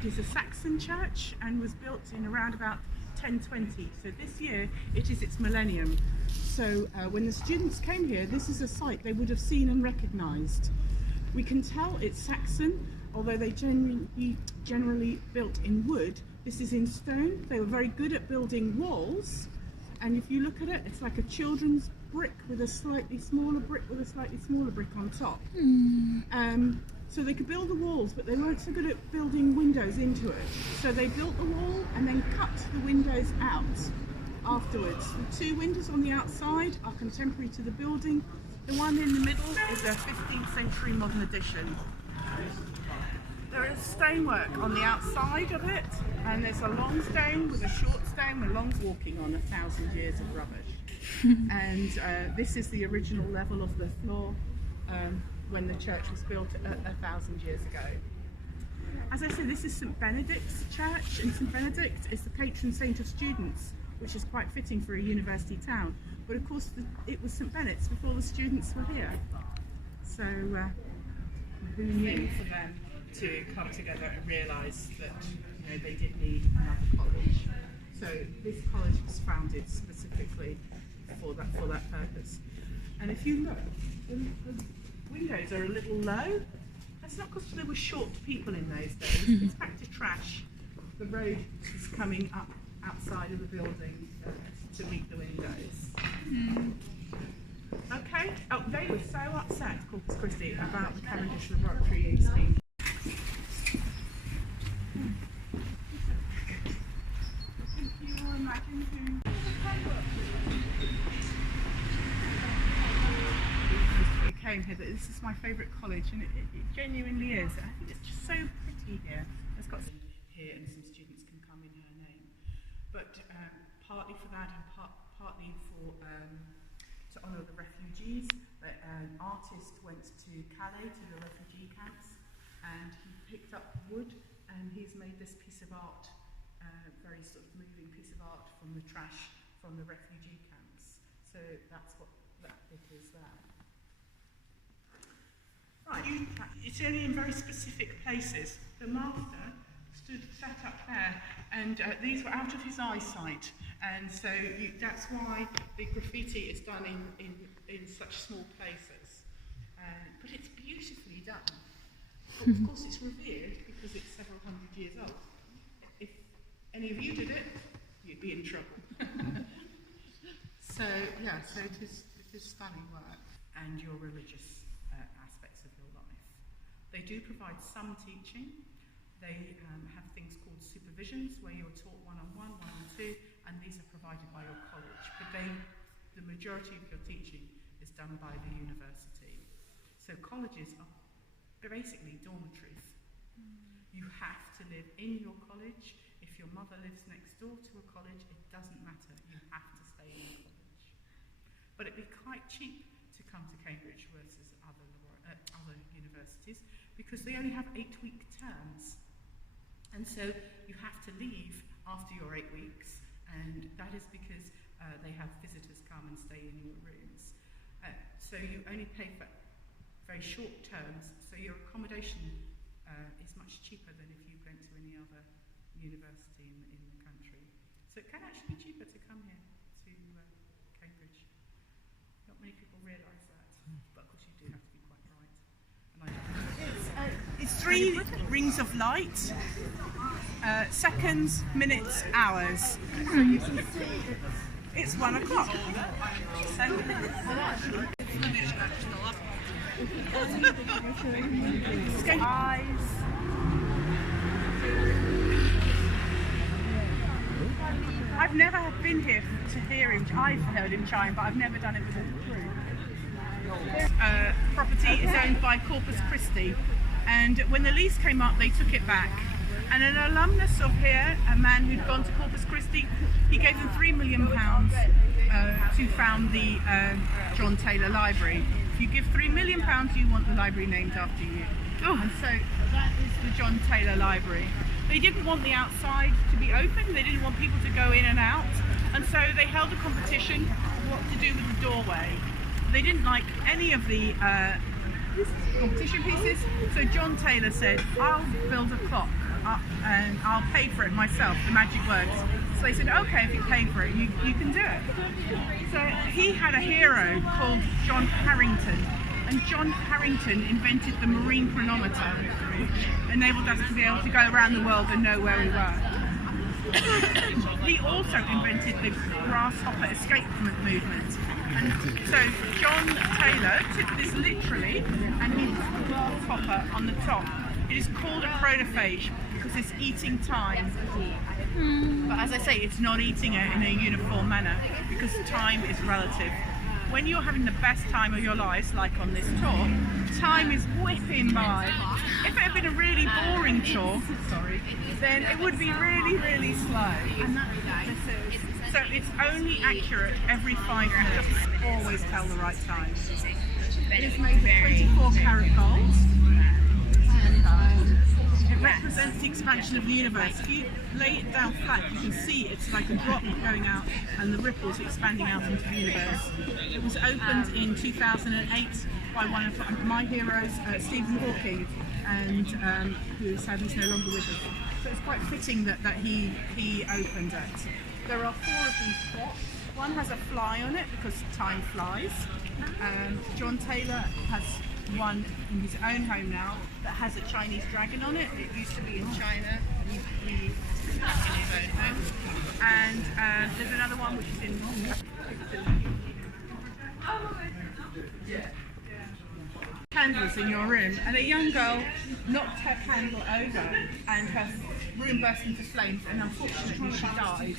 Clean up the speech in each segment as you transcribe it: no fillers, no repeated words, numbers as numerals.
It is a Saxon church and was built in around about 1020. So this year it is its millennium. So when the students came here, this is a site they would have seen and recognised. We can tell it's Saxon, although they generally built in wood. This is in stone. They were very good at building walls. And if you look at it, it's like a children's brick with a slightly smaller brick with a slightly smaller brick on top. So they could build the walls, but they weren't so good at building windows into it. So they built the wall and then cut the windows out afterwards. The two windows on the outside are contemporary to the building. The one in the middle is a 15th century modern addition. There is stonework on the outside of it, and there's a long stone with a short stone, the long's walking on 1,000 years of rubbish. And this is the original level of the floor when the church was built 1,000 years ago. As I said, this is St Benedict's church, and St Benedict is the patron saint of students, which is quite fitting for a university town. But of course it was St Benedict's before the students were here. So who knew for them to come together and realise that they did need another college. So this college was founded specifically for that purpose. And if you look, the windows are a little low. That's not because there were short people in those days. It's back to trash. The road is coming up outside of the building to meet the windows. Okay. Oh, they were so upset, Corpus Christi, about the Cavendish laboratory scheme. Came here that this is my favourite college, and it genuinely is. I think it's just so pretty here. It's got some here, and some students can come in her name. But partly for that, and partly for to honour the refugees, an artist went to Calais to the refugee camps, and he picked up wood, and he's made this piece of art, very sort of moving piece of art from the trash from the refugee camps. So that's what that bit is there. Right, it's only in very specific places. The master sat up there, and these were out of his eyesight, and so that's why the graffiti is done in such small places. But it's beautifully done. But of course it's revered because it's several hundred years old. If any of you did it, you'd be in trouble. So yeah, so it is stunning work, and your religious aspects of your life. They do provide some teaching. They have things called supervisions where you're taught one-on-one, one-on-two, and these are provided by your college. But the majority of your teaching is done by the university. So colleges are basically dormitories. You have to live in your college. If your mother lives next door to a college, it doesn't matter. You have to stay in the college. But it'd be quite cheap to come to Cambridge versus other universities because they only have 8-week terms. And so you have to leave after your 8 weeks, and that is because they have visitors come and stay in your rooms. So you only pay for very short terms, so your accommodation is much cheaper than if you went to any other university in the country. So it can actually be cheaper to come here to Cambridge. Not many people realise that, but of course you do have to be quite bright. And it's 3 rings of light, seconds, minutes, hours. So you can see it's 1 o'clock. Eyes. I've never been here to hear him. I've heard him chime, but I've never done it with a group. Property is owned by Corpus Christi, and when the lease came up, they took it back. And an alumnus of here, a man who'd gone to Corpus Christi, he gave them £3 million to found the John Taylor Library. If you give £3 million, you want the library named after you. Oh. And so that is the John Taylor Library. They didn't want the outside to be open, they didn't want people to go in and out, and so they held a competition of what to do with the doorway. They didn't like any of the competition pieces, so John Taylor said, I'll build a clock and I'll pay for it myself, the magic words. So they said, okay, if you pay for it, you can do it. So he had a hero called John Harrington, and John Harrington invented the marine chronometer, which enabled us to be able to go around the world and know where we were. He also invented the grasshopper escapement movement. And so John Taylor took this literally and he put the grasshopper on the top. It is called a chronophage because it's eating time. But as I say, it's not eating it in a uniform manner because time is relative. When you're having the best time of your lives, like on this tour, time is whipping by. If it had been a really boring tour, then it would be really, really slow. So it's only accurate every 5 minutes. Always tell the right time. It is made of 24 karat gold. And it represents the expansion of the universe. If you lay it down flat, you can see it's like a drop going out and the ripples expanding out into the universe. It was opened in 2008 by one of my heroes, Stephen Hawking, and who sadly is no longer with us. So it's quite fitting that he opened it. There are 4 of these pots. One has a fly on it because time flies. John Taylor has one in his own home now that has a Chinese dragon on it. It used to be in China. He in his own home. And there's another one which is in candles in your room, and a young girl knocked her candle over and her room burst into flames, and unfortunately she died.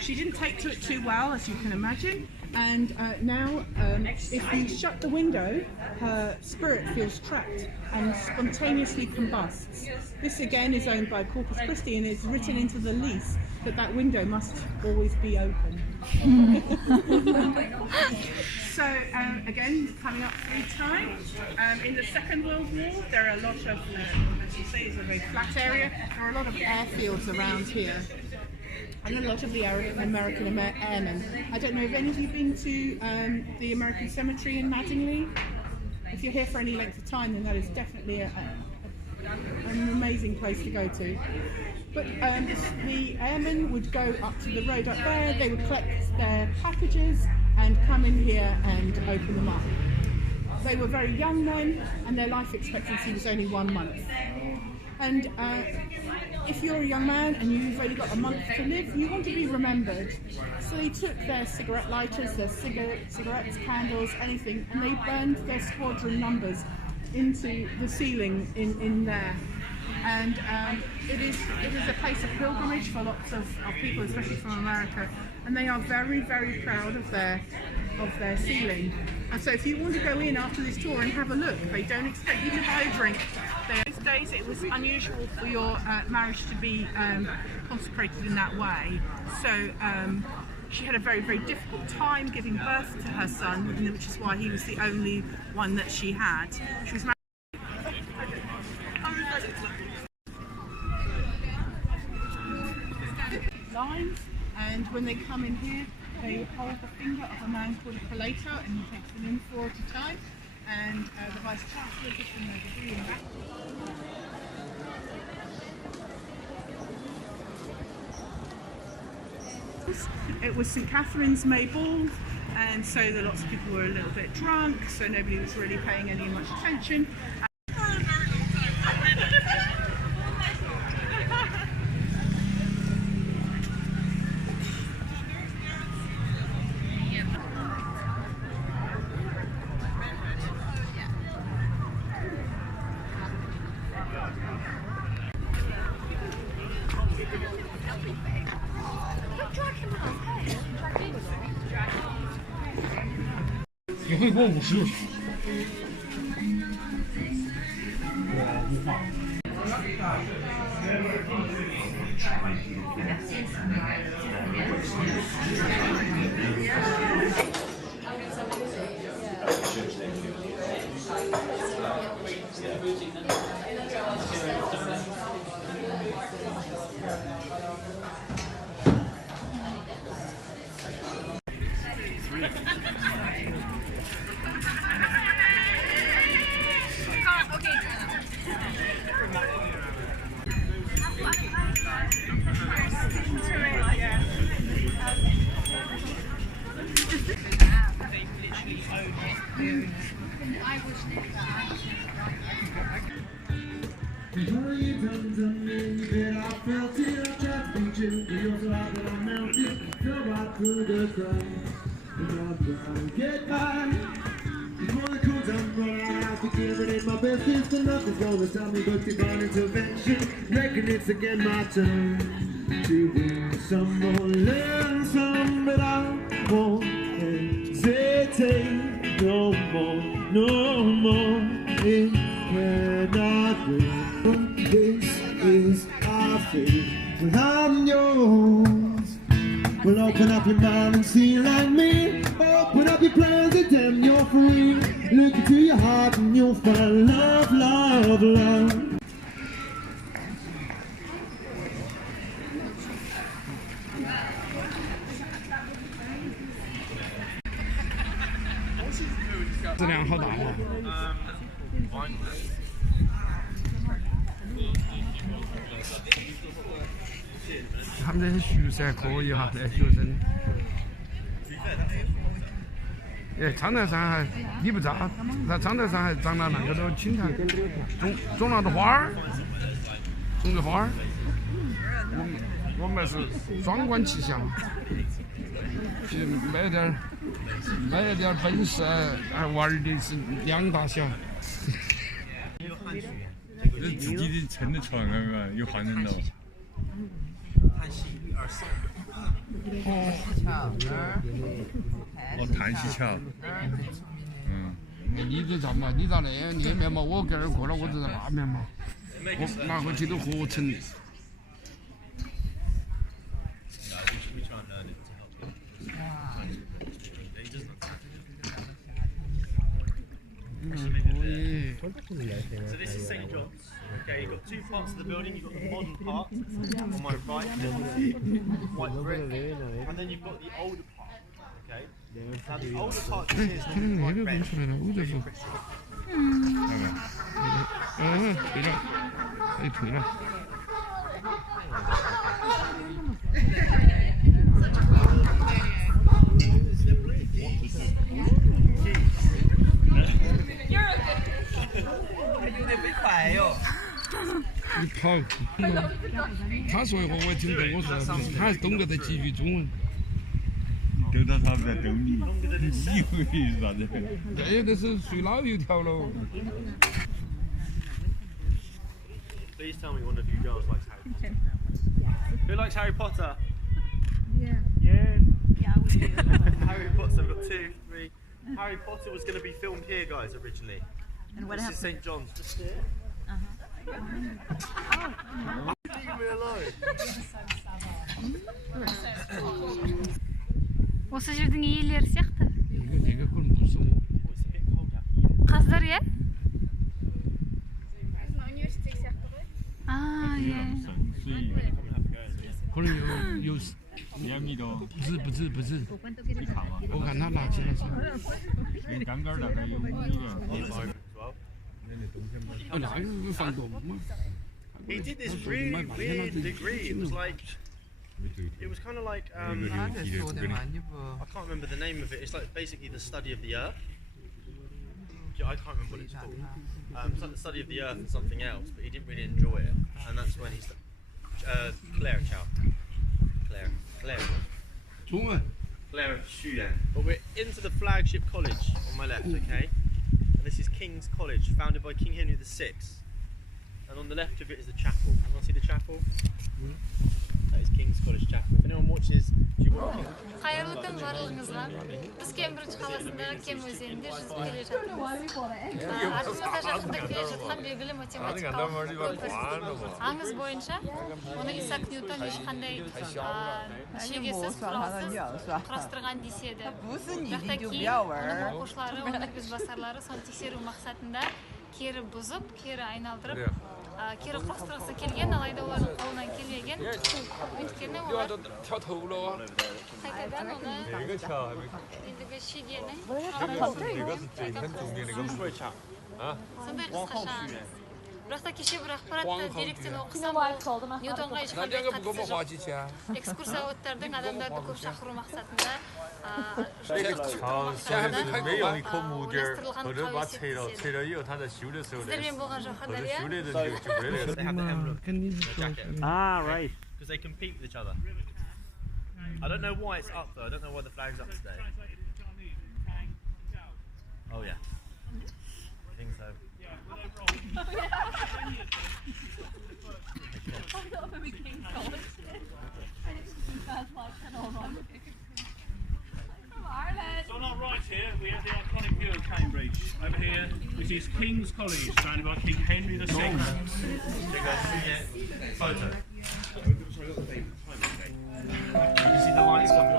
She didn't take to it too well, as you can imagine, and now if you shut the window, her spirit feels trapped and spontaneously combusts. This again is owned by Corpus Christi and is written into the lease that that window must always be open. So again, coming up 3 times. In the Second World War, there are a lot of, as you say, it's a very flat area. There are a lot of airfields around here, and a lot of the American airmen. I don't know if any of you have been to the American Cemetery in Mattingly. If you're here for any length of time, then that is definitely an amazing place to go to. But the airmen would go up to the road up there, they would collect their packages and come in here and open them up. They were very young men and their life expectancy was only 1 month. And if you're a young man and you've only got a month to live, you want to be remembered. So they took their cigarette lighters, their cigarettes, candles, anything, and they burned their squadron numbers into the ceiling in there. And it is a place of pilgrimage for lots of people, especially from America, and they are very, very proud of their ceiling. And so if you want to go in after this tour and have a look, they don't expect you to buy a drink. Those days it was unusual for your marriage to be consecrated in that way. So she had a very, very difficult time giving birth to her son, which is why he was the only one that she had. She was married. Lines, and when they come in here, they hold the finger of a man called a collator, and he takes them in 4 at a time, and the Vice Chancellor gives them the Bólim back. It was St Catherine's May Ball, and so lots of people were a little bit drunk, so nobody was really paying any much attention. 你会给我50。Reckon it's again my turn to win some more, learn some, but I won't hesitate no more, no more. It cannot wait. This is our fate. Well, I'm yours. Well, open up your mind and see like me. Open up your plans and damn, you're free. Look into your heart and you'll find love, love, love.质量好大哦！他们这些学生还可以哈，这些学生。哎，昌台山还你不知道，那昌台山还长了那个都青苔，种了的花儿，种的花儿。我们是壮观气象，没有点本事，玩的是两大小。自己的撑得床啊，有汗人了。哦，叹息桥。嗯。你这咋嘛？你咋那面嘛？我跟儿过了，我就在那面嘛。我拿回去都合成。So this is St John's. Okay, you've got two parts of the building. You've got the modern part on my right, white brick, and then you've got the older part. Okay. Now the older part is the white red. Really pretty. 退了，可以退了。你跑，他说一话我也听懂，我说他还懂得得几句中文。都到他不在懂你，以为是啥子？这个是水老油条喽。Please tell me one of you girls likes Harry Potter. Who likes Harry Potter? Yeah. Yeah. Yeah, we do. Harry Potter. I've got 2, 3. Harry Potter was going to be filmed here, guys, originally. And what This is happened? St John's, just here. Leave me alone. Осы жердің иелері сияқты. Неге көрініп тұрсың ғой? Oh, it's a bit cold out here. Қаздар, иә? Университет сияқты ғой. Иә. 그럼 요不是，我看他拿起来噻。刚刚大概有5年。那个放多吗？ He did this really weird degree. It was kind of like I can't remember the name of it. It's like basically the study of the earth. Yeah, I can't remember what it's called. It's like the study of the earth and something else, but he didn't really enjoy it, and that's when he's Claire Chow. Claire. But we're into the flagship college on my left, okay? And this is King's College, founded by King Henry VI. And on the left of it is the chapel. You want to see the chapel? That is King's College Chapel. If anyone watches, do you watch? Қайырлы таң барлығыңызға. аңызған. Біз Кембридж қаласында Кем өзенінде жүзіп келе жатырмыз. Артымызда жақында келе жатқан белгілі математикалық көпір. Аңыз бойынша, оны Исаак Ньютон ешқандай шегесіз құрастырған деседі. Жақта кейін оның оқушылары, оның көзбасарлары соны тексеру мақсатында кері бұзып, кері айналдырып, кері құрастырғысы келген, алайда олардың қолынан келмеген. Өйткені олар қайтадан оны ендігі шегені сондай қысқаша аңыз. Бірақ та кеше бір ақпаратты деректен оқысам, Ньютонға ешқандай қатысы экскурсоводтардың адамдарды көп шақыру мақсатында сіздермен болған жоқ қандар, Ah, right. Because they compete with each other. I don't know why it's up though. I don't know why the flag's up today. Oh yeah. I think so. So on our right here, we have the iconic view of Cambridge. Over here, which is King's College, founded by King Henry VI. Photo. You can see the lights coming